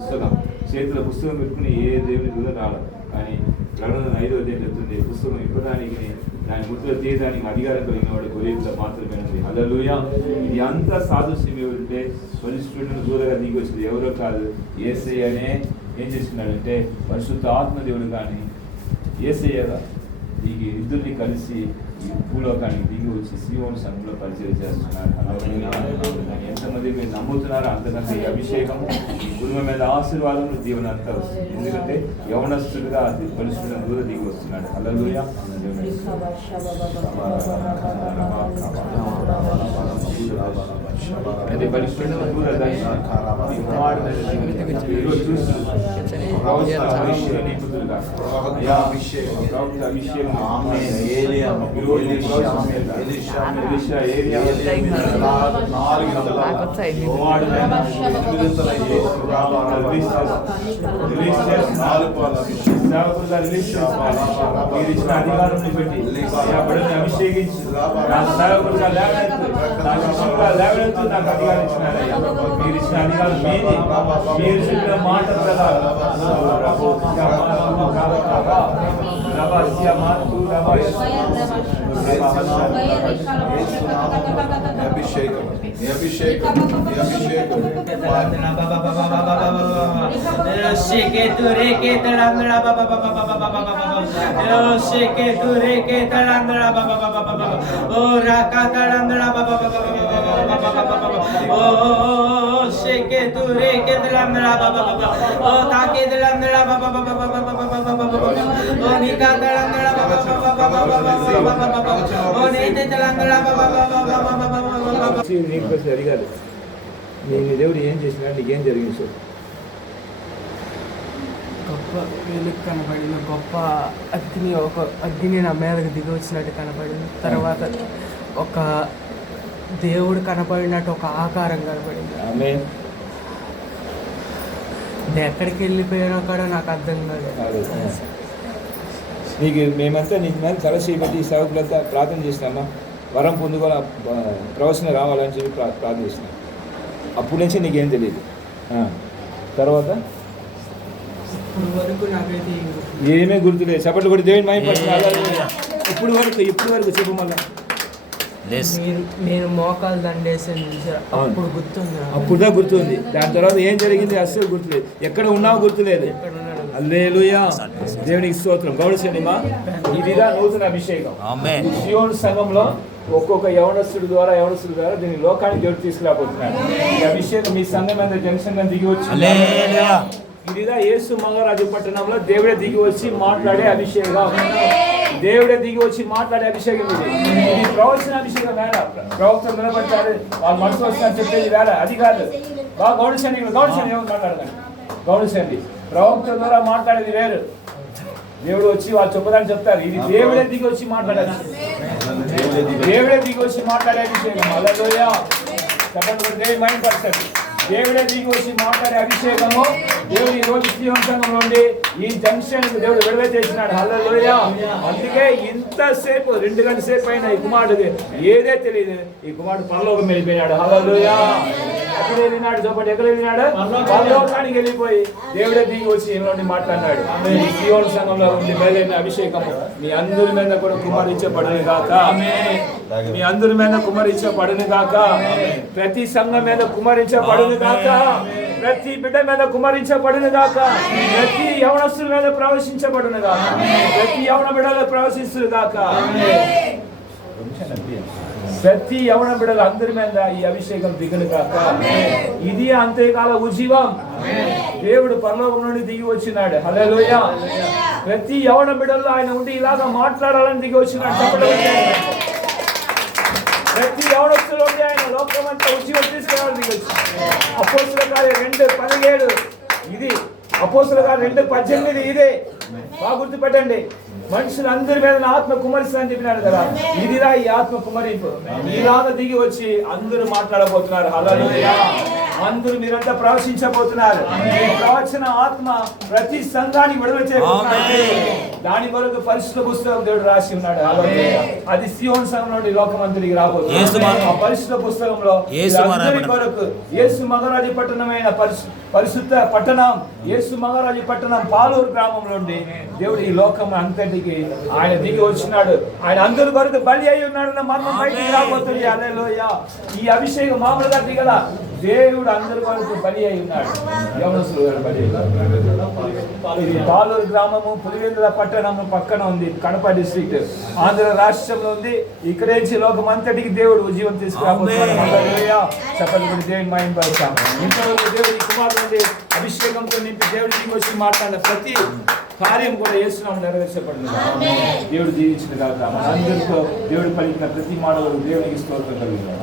పుస్తకం చేతిలో పుస్తకం పెట్టుకుని ఏ దేవుని దూరం రాలేదు. కానీ ప్రకటన 5వ అధ్యాయం చెప్తుంది, పుస్తకం ఇవ్వడానికి దాని ముద్ర తీయడానికి అధికారం కలిగిన వాడు గొర్రెపిల్ల మాత్రమేనండి. హల్లెలూయా. ఇది అంతా సాదృశ్యం ఏమిటంటే పరిశుద్ధులను దూరంగా దిగి వచ్చింది ఎవరో కాదు, యేసయ్యనే ఏం చేస్తున్నాడంటే పరిశుద్ధ ఆత్మదేవుడు. కానీ యేసయ్య ఈ ఇద్దరిని కలిసి ఈ భూలోకానికి దిగి వచ్చి సీయోను సంఘంలో పరిచయం చేస్తున్నారు. ఎంతమంది మీరు నమ్ముతున్నారో అంతకంటే ఈ అభిషేకం ఈ కుటుంబం మీద ఆశీర్వాదం దీవెన అంతా వస్తుంది. ఎందుకంటే యవనస్తుడుగా పరిశుద్ధులను దూరం దిగి వస్తున్నాడు. హల్లెలూయా. అదే పరిశుద్ధులను దూరం అధికారం పెట్టి అభిషేకించి లేవనెత్తు నాకు అధికారం ఇచ్చినారయ్యా. మీరు ఇచ్చిన అధికారం మీది. మీరు చెప్పిన మాట అడిగారు, నీ దేవుడు ఏం చేసినా నీకేం జరిగింది సార్? గొప్ప వెలుగు కనబడిన గొప్ప అగ్ని నా మీదకి దిగి వచ్చినట్టు కనబడింది. తర్వాత ఒక దేవుడు కనబడినట్టు ఒక ఆకారం కనబడింది. నేను ఎక్కడికి వెళ్ళిపోయానో కూడా నాకు అర్థం కాదు. నీకు మేమంతా నీకు మీద కలసి పెట్టి సేవకులంతా ప్రార్థన చేసినామా, వరం పొందుకోవాలి, ప్రవచన రావాలని చెప్పి ప్రార్థన చేసినాం. అప్పటి నుంచి నీకేం తెలియదు. తర్వాత ఇప్పుడు వరకు నాకైతే ఏమీ గుర్తులేదు. చప్పట్లు కూడా దేవుని మైపడుతున్నారు. ఇప్పుడు వరకు చెప్పు మళ్ళా. నేను మోకాలు దండేసి అప్పుడు గుర్తుంది. అప్పుడుదా గుర్తుంది. దాని తర్వాత ఏం జరిగింది అస్సలు గుర్తులేదు. ఎక్కడ ఉన్నావు గుర్తులేదు. హల్లెలూయా. దేవునికి స్తోత్రం. గౌరవనీయమా, ఇదిగా నూతన అభిషేకం. సీయోను సంఘంలో ఒక్కొక్క యవనస్తుడి ద్వారా దీన్ని లోకానికి దేవుడు తీసుకురాబోతున్నాడు. ఈ అభిషేకం మీ సంఘం మీద జనసంఘం దిగి వచ్చి ఇదిగా యేసు మహారాజు పట్టణంలో దేవుడే దిగి వచ్చి మాట్లాడే అభిషేకం. దేవుడే దిగి వచ్చి మాట్లాడే అభిషేకం ఇది ప్రవచన అభిషేకం. వేరే ప్రవక్తలు నిలబడతారు, వాళ్ళు మనసు వస్తుందని చెప్పేది వేరే, అది కాదు. బాగా గౌరవండి మాట్లాడకండి. గౌరవండి. ప్రవక్తల ద్వారా మాట్లాడేది వేరు. దేవుడు వచ్చి వాళ్ళు చెప్పదని చెప్తారు. ఇది దేవుడే దిగి వచ్చి మాట్లాడాలి. దేవుడే దిగి వచ్చి మాట్లాడే అభిషేకం. హల్లెలూయా. దేవుని మైండ్ దేవుడే దిగి వచ్చి మాట్లాడే అభిషేకము. దేవుడు ఈ రోజు శ్రీవంశంగా నుండి ఈ జంక్షన్ దేవుడు విడుదల చేసినాడు. హల్లెలూయా. అందుకే ఇంతసేపు 2 గంటల సేపు అయినా ఈ కుమారుడికి ఏదే తెలియదు, ఈ కుమారుడు పరలోకం వెళ్ళిపోయినాడు. హల్లెలూయా. ఎక్కడ వెళ్ళినాడు చెప్పండి? ఎక్కడ వెళ్ళినాడు? పరలోకానికి వెళ్ళిపోయి దేవుడే దిగి వచ్చి ఈయనలోని మాట్లాడినాడు. ఈ శ్రీవంశ సంఘంలో ఉండి బయలుదేరిన అభిషేకము మీ అందరి మీద కూడా కుమారించబడును గాక. మీ అందరి మీద కుమారించబడును గాక. ప్రతి సంఘం మీద కుమారించబడును గాక. ప్రతి బిడ్డ మీద కుమరించబడును గాక. ప్రతి యవనస్తుల మీద ప్రవేశించబడును గాక. ప్రతి యవన బిడ్డలో ప్రవేశిస్తును గాక. ప్రతి యవన బిడ్డలు అందరి మీద ఈ అభిషేకం దిగును గాక. ఇది అంతేకాల ఉజ్జీవం. దేవుడు పరలోకం నుండి దిగి వచ్చినాడు. హల్లెలూయా. ప్రతి యవన బిడ్డల్లో ఆయన ఉండి ఇలాగా మాట్లాడాలని దిగి వచ్చినాడు. ప్రతి యవనస్తులో ఆయన లోకమంతా ఉజ్జీవం తీసుకురావాలని దిగి వచ్చి అపోస్తుల కార్యం 2:17 ఇది. అపోస్తుల కార్యం 2:18 ఇదే. బాగా గుర్తుపెట్టండి. మనుషులందరి మీద ఆత్మ కుమరిస్తుందని చెప్పినాడు కదా. ఇదిరా ఈ ఆత్మ కుమరింపు. ఇలాగా దిగి వచ్చి అందరూ మాట్లాడబోతున్నారు. హల్లెలూయా. అందరూ మీరంతా ప్రవచించబోతున్నారు. ఈ ప్రవచన ఆత్మ ప్రతి సంఘానికి విడుదల చేయబోతున్నారు. దాని కొరకు పరిశుద్ధ పుస్తకం దేవుడు రాసి ఉన్నాడు. అది సియోన్ సంఘం నుండి లోకమంతటికి రాబోతుంది. ఆ పరిశుద్ధ పుస్తకంలో అందరి కొరకు యేసు మహారాజు పట్టణమైన పరిశుద్ధ పట్టణం, యేసు మహారాజు పట్టణం పాలూరు గ్రామం నుండి దేవుడు ఈ లోకం అంతటికి ఆయన దిగి వచ్చినాడు. ఆయన అందరి కొరకు బలి అయి ఉన్నాడు. మర్మం బయటికి రాబోతుంది. హల్లెలూయా. ఈ అభిషేకం మామూలుగా దిగల, దేవుడు అందరి కొరకు బలి అయి ఉన్నాడు. యవనస్తులు బలి అయ్యారు. ఇది పాలూరు గ్రామము పులివెందుల పట్టణము పక్కన ఉంది. కడప డిస్ట్రిక్ట్ ఆంధ్ర రాష్ట్రంలో ఉంది. ఇక్కడే లోకం అంతటికి దేవుడు ఉజ్జీవం తీసుకురాబోతున్నాడు. హల్లెలూయా. చెప్పండి దేవుని మహిమ పరుస్తాం. ఇంతవరకు దేవుడి కుమారుడు నుండి అభిషేకంతో నింపి దేవుడికి వచ్చి మాట్లాడిన ప్రతి కార్యం కూడా యేసునామములో నెరవేర్చబడుతుంది. దేవుడు దీవించిన కాక మన అందరితో దేవుడు పలికిన ప్రతి మాటలు దేవునికి స్తోత్రం కలుగును.